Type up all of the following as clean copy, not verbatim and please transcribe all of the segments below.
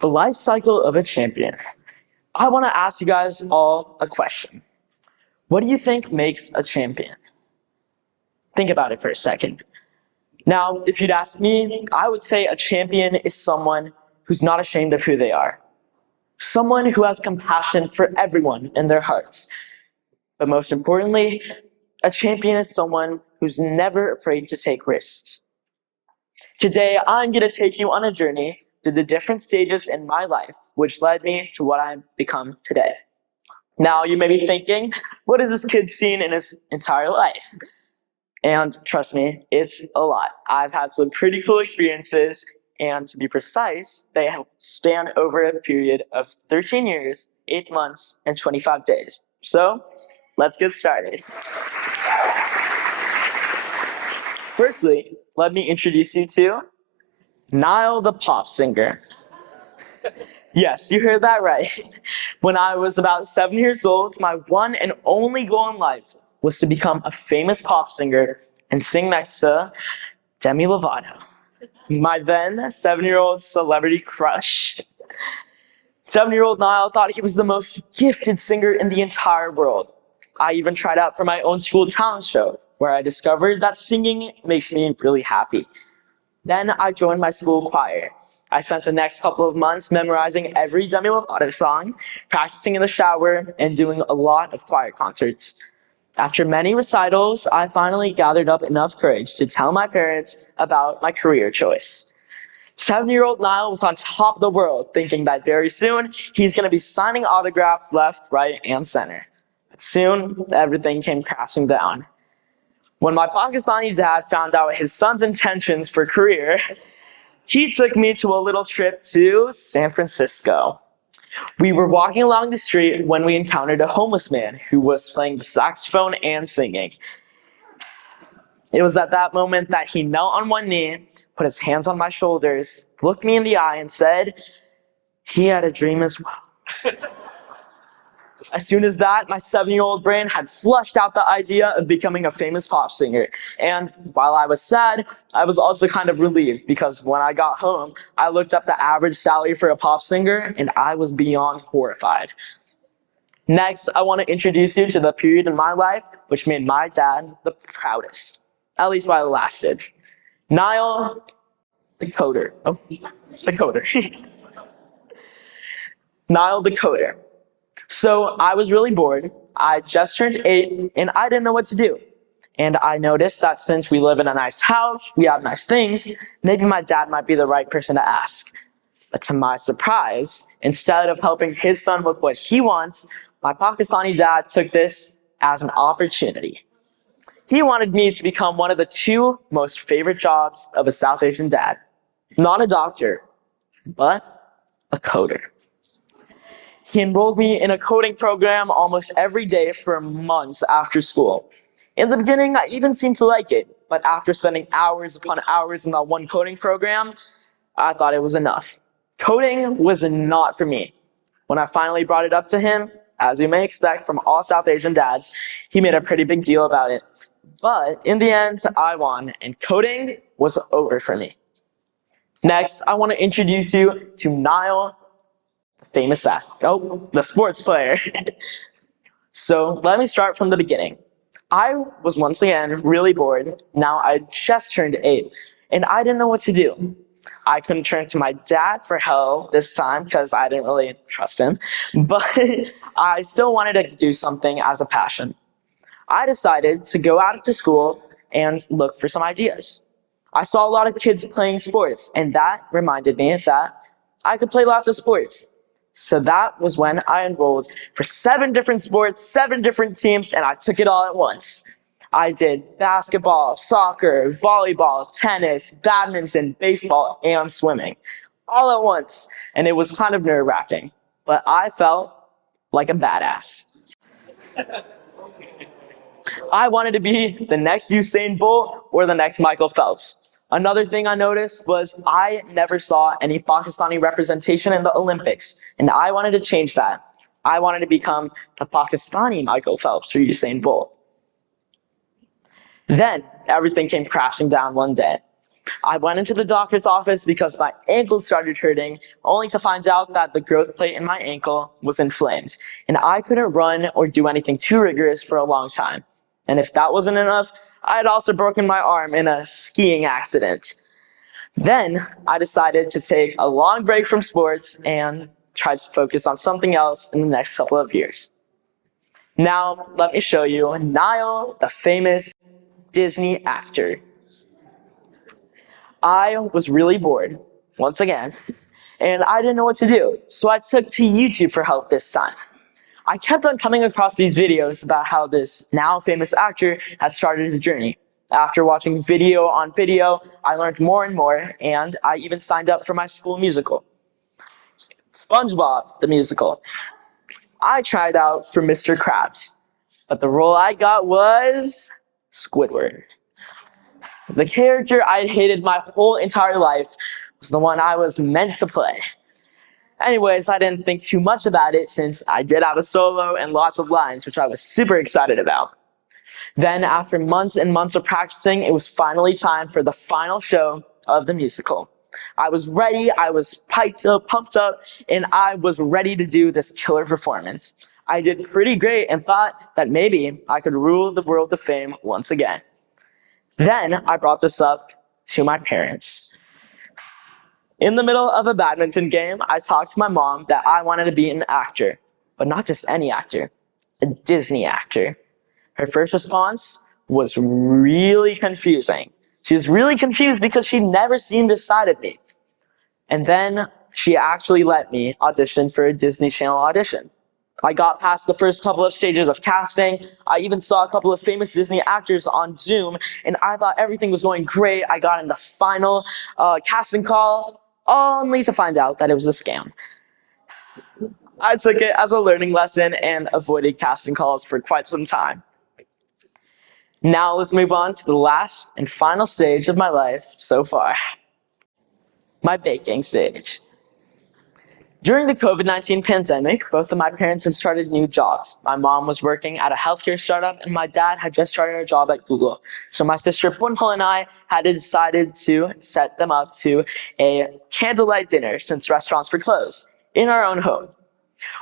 The life cycle of a champion. I want to ask you guys all a question. What do you think makes a champion? Think about it for a second. Now, if you'd ask me, I would say a champion is someone who's not ashamed of who they are. Someone who has compassion for everyone in their hearts. But most importantly, a champion is someone who's never afraid to take risks. Today, I'm going to take you on a journey through the different stages in my life, which led me to what I've become today. Now, you may be thinking, what has this kid seen in his entire life? And trust me, it's a lot. I've had some pretty cool experiences, and to be precise, they have spanned over a period of 13 years, 8 months, and 25 days. So, let's get started. Firstly, let me introduce you to Naiel the pop singer. Yes, you heard that right. When I was about 7 years old, my one and only goal in life was to become a famous pop singer and sing next to Demi Lovato, my then 7-year-old celebrity crush. 7-year-old Naiel thought he was the most gifted singer in the entire world. I even tried out for my own school talent show, where I discovered that singing makes me really happy. Then I joined my school choir. I spent the next couple of months memorizing every Demi Lovato song, practicing in the shower, and doing a lot of choir concerts. After many recitals, I finally gathered up enough courage to tell my parents about my career choice. 7-year-old Naiel was on top of the world, thinking that very soon he's going to be signing autographs left, right, and center. But soon, everything came crashing down. When my Pakistani dad found out his son's intentions for career, he took me to a little trip to San Francisco. We were walking along the street when we encountered a homeless man who was playing the saxophone and singing. It was at that moment that he knelt on one knee, put his hands on my shoulders, looked me in the eye, and said, he had a dream as well. As soon as that, my 7-year-old brain had flushed out the idea of becoming a famous pop singer. And while I was sad, I was also kind of relieved because when I got home, I looked up the average salary for a pop singer and I was beyond horrified. Next, I want to introduce you to the period in my life which made my dad the proudest, at least while it lasted. Naiel, the coder. Oh, the coder. Naiel, the coder. So I was really bored. I just turned 8 and I didn't know what to do. And I noticed that since we live in a nice house, we have nice things, maybe my dad might be the right person to ask. But to my surprise, instead of helping his son with what he wants, my Pakistani dad took this as an opportunity. He wanted me to become one of the 2 most favorite jobs of a South Asian dad. Not a doctor, but a coder. He enrolled me in a coding program almost every day for months after school. In the beginning, I even seemed to like it, but after spending hours upon hours in that one coding program, I thought it was enough. Coding was not for me. When I finally brought it up to him, as you may expect from all South Asian dads, he made a pretty big deal about it. But in the end, I won, and coding was over for me. Next, I want to introduce you to Naiel, famous act. Oh, the sports player. So let me start from the beginning. I was once again really bored. Now I just turned 8 and I didn't know what to do. I couldn't turn to my dad for help this time because I didn't really trust him, but I still wanted to do something as a passion. I decided to go out to school and look for some ideas. I saw a lot of kids playing sports and that reminded me that I could play lots of sports. So that was when I enrolled for 7 different sports, 7 different teams, and I took it all at once. I did basketball, soccer, volleyball, tennis, badminton, baseball, and swimming, all at once. And it was kind of nerve-wracking, but I felt like a badass. I wanted to be the next Usain Bolt or the next Michael Phelps. Another thing I noticed was I never saw any Pakistani representation in the Olympics, and I wanted to change that. I wanted to become the Pakistani Michael Phelps or Usain Bolt. Then everything came crashing down one day. I went into the doctor's office because my ankle started hurting, only to find out that the growth plate in my ankle was inflamed, and I couldn't run or do anything too rigorous for a long time. And if that wasn't enough, I had also broken my arm in a skiing accident. Then I decided to take a long break from sports and try to focus on something else in the next couple of years. Now, let me show you Naiel, the famous Disney actor. I was really bored, once again, and I didn't know what to do, so I took to YouTube for help this time. I kept on coming across these videos about how this now famous actor had started his journey. After watching video on video, I learned more and more, and I even signed up for my school musical, SpongeBob the musical. I tried out for Mr. Krabs, but the role I got was Squidward. The character I hated my whole entire life was the one I was meant to play. Anyways, I didn't think too much about it since I did have a solo and lots of lines, which I was super excited about. Then, after months and months of practicing, it was finally time for the final show of the musical. I was ready, I was pumped up, and I was ready to do this killer performance. I did pretty great and thought that maybe I could rule the world to fame once again. Then I brought this up to my parents. In the middle of a badminton game, I talked to my mom that I wanted to be an actor, but not just any actor, a Disney actor. Her first response was really confusing. She was really confused because she'd never seen this side of me. And then she actually let me audition for a Disney Channel audition. I got past the first couple of stages of casting. I even saw a couple of famous Disney actors on Zoom, and I thought everything was going great. I got in the final casting call, only to find out that it was a scam. I took it as a learning lesson and avoided casting calls for quite some time. Now let's move on to the last and final stage of my life so far, my baking stage. During the COVID-19 pandemic, both of my parents had started new jobs. My mom was working at a healthcare startup, and my dad had just started a job at Google. So my sister Punhal and I had decided to set them up to a candlelight dinner since restaurants were closed in our own home.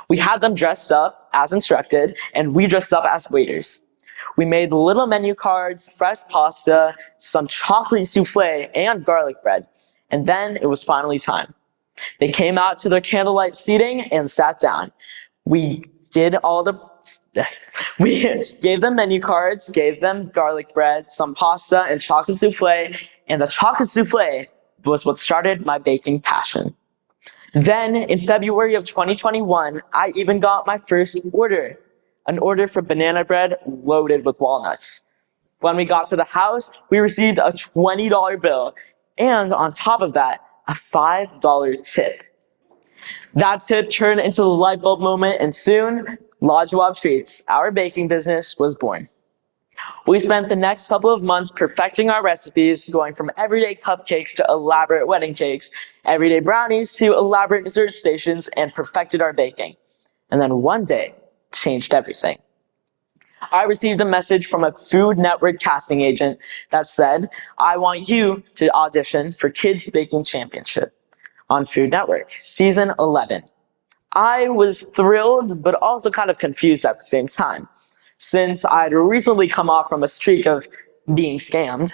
We had them dressed up as instructed, and we dressed up as waiters. We made little menu cards, fresh pasta, some chocolate souffle, and garlic bread. And then it was finally time. They came out to their candlelight seating and sat down. We gave them menu cards, gave them garlic bread, some pasta, and chocolate souffle. And the chocolate souffle was what started my baking passion. Then in February of 2021, I even got my first order. An order for banana bread loaded with walnuts. When we got to the house, we received a $20 bill, and on top of that, a $5 tip. That tip turned into the light bulb moment, and soon, Lajawab Treats, our baking business, was born. We spent the next couple of months perfecting our recipes, going from everyday cupcakes to elaborate wedding cakes, everyday brownies to elaborate dessert stations, and perfected our baking. And then one day, changed everything. I received a message from a Food Network casting agent that said, I want you to audition for Kids Baking Championship on Food Network, season 11. I was thrilled, but also kind of confused at the same time. Since I'd recently come off from a streak of being scammed,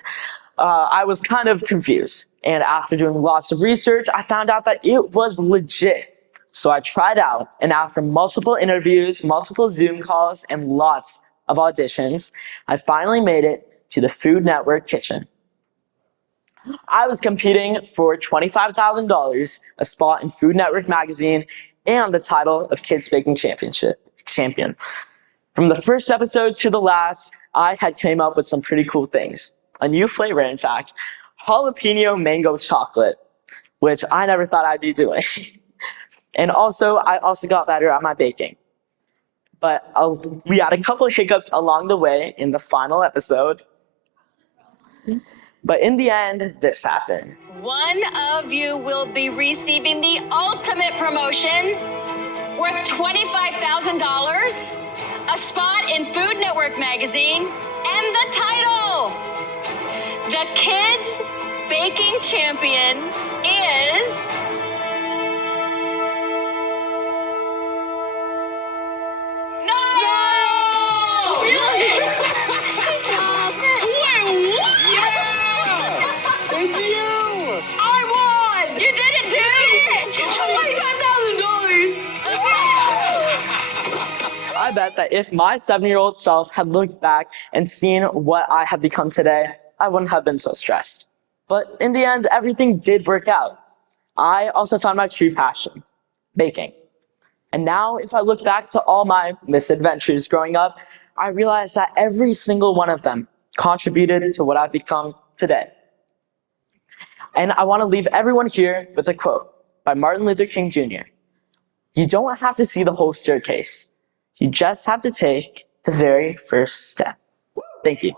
I was kind of confused. And after doing lots of research, I found out that it was legit. So I tried out, and after multiple interviews, multiple Zoom calls, and lots of auditions, I finally made it to the Food Network kitchen. I was competing for $25,000, a spot in Food Network magazine, and the title of Kids Baking Champion. From the first episode to the last, I had came up with some pretty cool things. A new flavor, in fact, jalapeno mango chocolate, which I never thought I'd be doing. And also, I also got better at my baking. But we had a couple of hiccups along the way in the final episode. But in the end, this happened. One of you will be receiving the ultimate promotion worth $25,000, a spot in Food Network magazine, and the title, the Kids baking champion is... No! Really? Good job. Wait, what? Yeah! It's you! I won! You did it, dude! I bet that if my 7-year-old self had looked back and seen what I have become today, I wouldn't have been so stressed. But in the end, everything did work out. I also found my true passion, baking. And now, if I look back to all my misadventures growing up, I realize that every single one of them contributed to what I've become today. And I want to leave everyone here with a quote by Martin Luther King Jr. You don't have to see the whole staircase. You just have to take the very first step. Thank you.